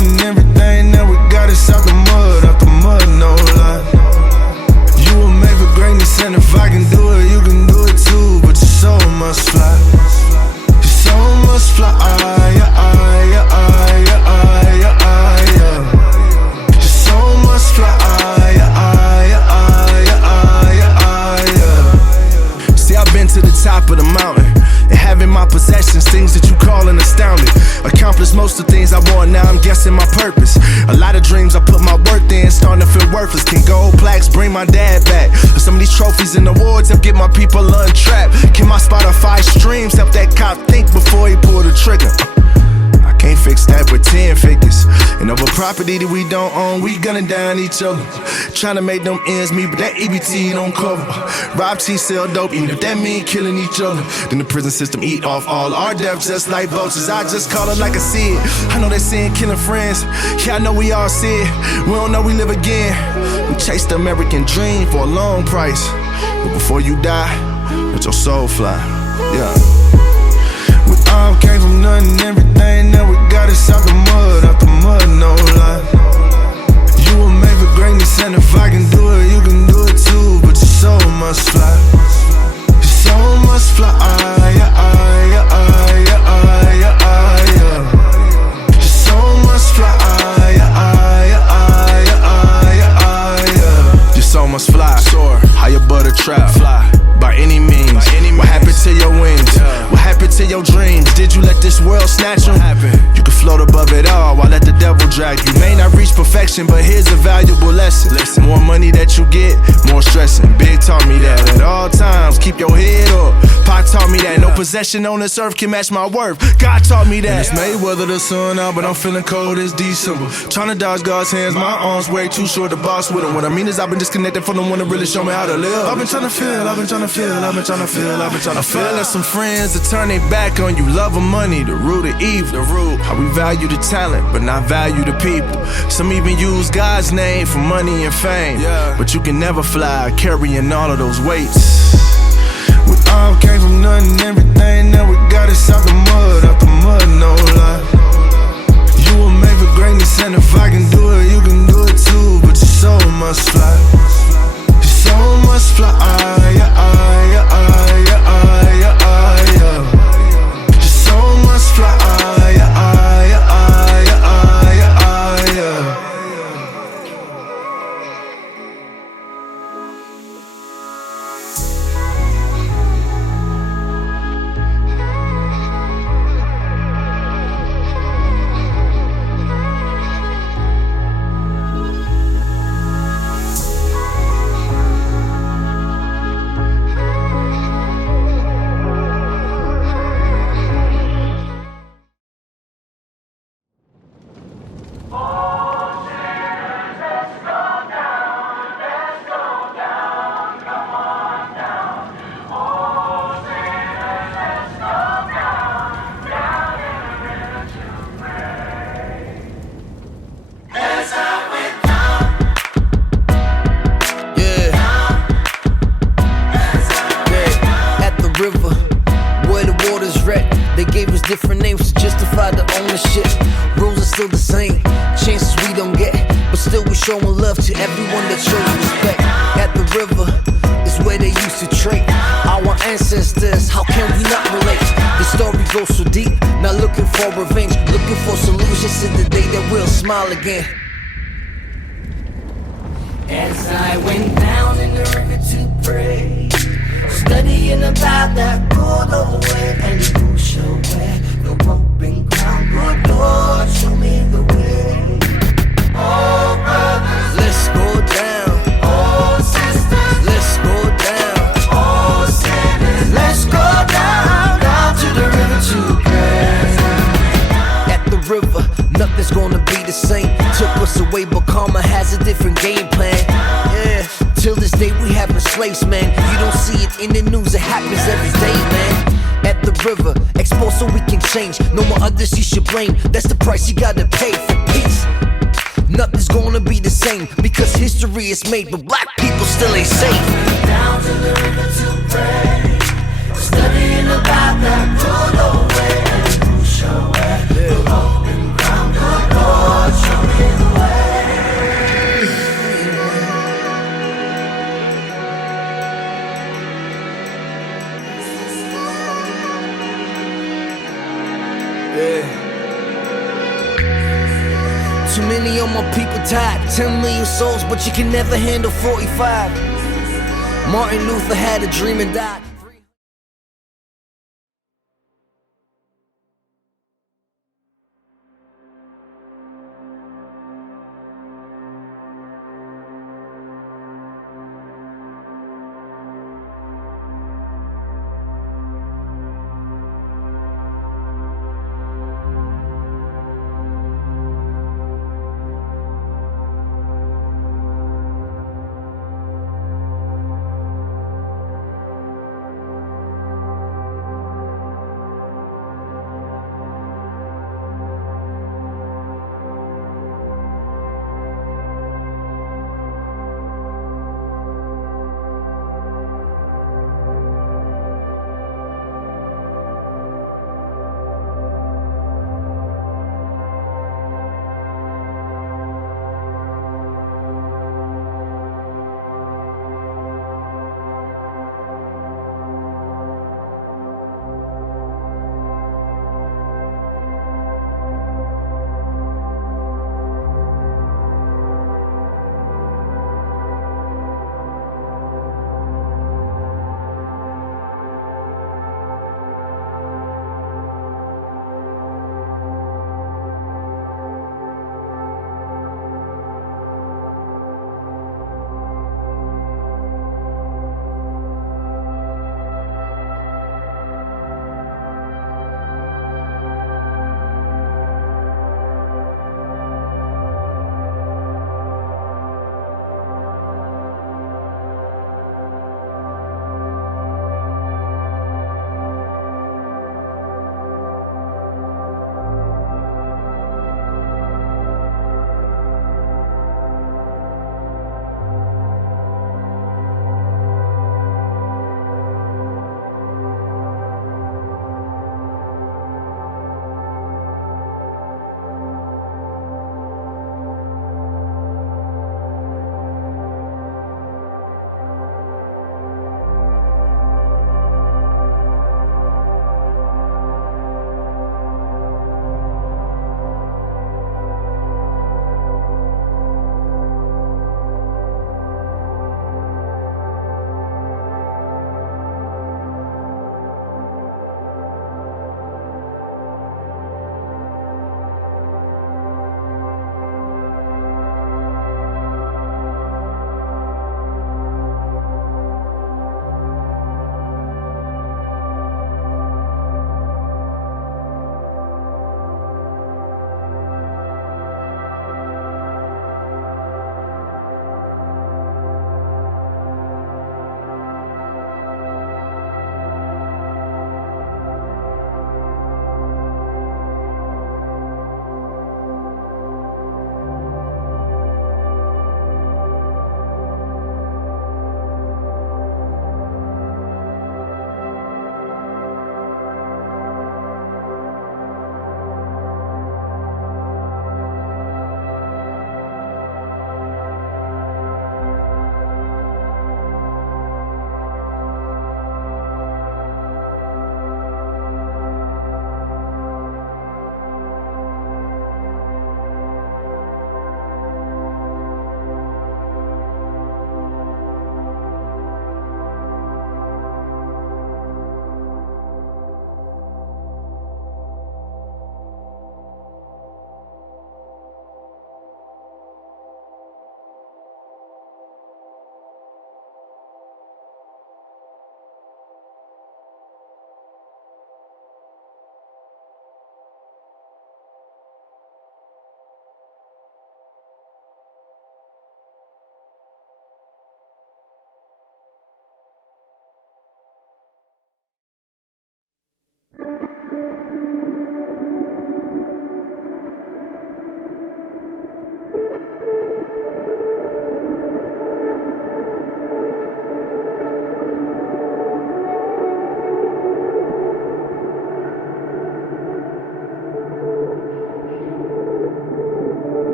nothing, everything that we got is out the mud, no lie. You were made for greatness, and if I can do it, you can do it too. But your soul must fly. Your soul must fly. Your soul must fly. See, I've been to the top of the mountain and having my possessions, things that you call an astounding. Accomplished most of the things I want, now I'm guessing my purpose. A lot of dreams I put my worth in, starting to feel worthless. Can gold plaques bring my dad back? Some of these trophies and awards help get my people untrapped. Can my Spotify streams help that cop think before he pull the trigger? Can't fix that with 10 figures. And over property that we don't own, we gunning down each other. Trying to make them ends meet, but that EBT don't cover. Rob T, sell dope, even if that mean killing each other. Then the prison system eat off all our deaths just like vultures. I just call it like I see it. I know they saying killing friends. Yeah, I know we all see it. We don't know we live again. We chase the American dream for a long price. But before you die, let your soul fly. Yeah. We all came from nothing, everything that we got is out the mud, no lie. You were made for greatness, and if I can do it, you can do it too. But your soul must fly. Your soul must fly. Your soul must fly. Your soul must fly. Soar, higher butter trap. Fly by any means. What happened to your wings? What happened to your dreams? Did you let this world snatch them? You can float above it all while let the devil drag you. May not reach perfection, but here's a valuable lesson. More money that you get, more stressing. Big taught me that at all times, keep your head up. Pop taught me that no possession on this earth can match my worth. God taught me that. And it's Mayweather the sun out, but I'm feeling cold as December. Trying to dodge God's hands, my arms way too short to boss with him. What I mean is I've been disconnected from the one that really show me how to live. I've been trying to feel. Let some friends to turn their back on you. Love of money, the root of evil. The root, how we value the talent, but not value the people. Some even use God's name for money and fame. But you can never fly carrying all of those weights. We all came from nothing, everything that we got is out the mud, no lie. You were made for greatness, and if I can do it, you can do it too. But your soul must fly. Your soul must fly. Your soul must fly. Different names to justify the ownership. Rules are still the same, chances we don't get, but still we showing love to everyone that shows respect. At the river is where they used to trade. Our ancestors, how can we not relate? The story goes so deep, not looking for revenge, looking for solutions in the day that we'll smile again. As I went down in the river to pray, studying about that good old way, and who shall wear the open crown? Good Lord, show me the way. Oh brothers, let's go down. Oh sisters, let's go down. Oh sinners, let's go down, down to the river to pray. At the river, nothing's gonna be the same. Took us away, but karma has a different game plan. Yeah, till this day we having slaves, man. You don't see it in the news, it happens every day, man. At the river, exposed so we can change. No more others you should blame. That's the price you gotta pay for peace. Nothing's gonna be the same, because history is made, but black people still ain't safe. Down to the river to pray, studying about that good old way, and who shall wear the open crown? Good Lord, Too many of my people died. 10 million souls, but you can never handle 45. Martin Luther had a dream and died.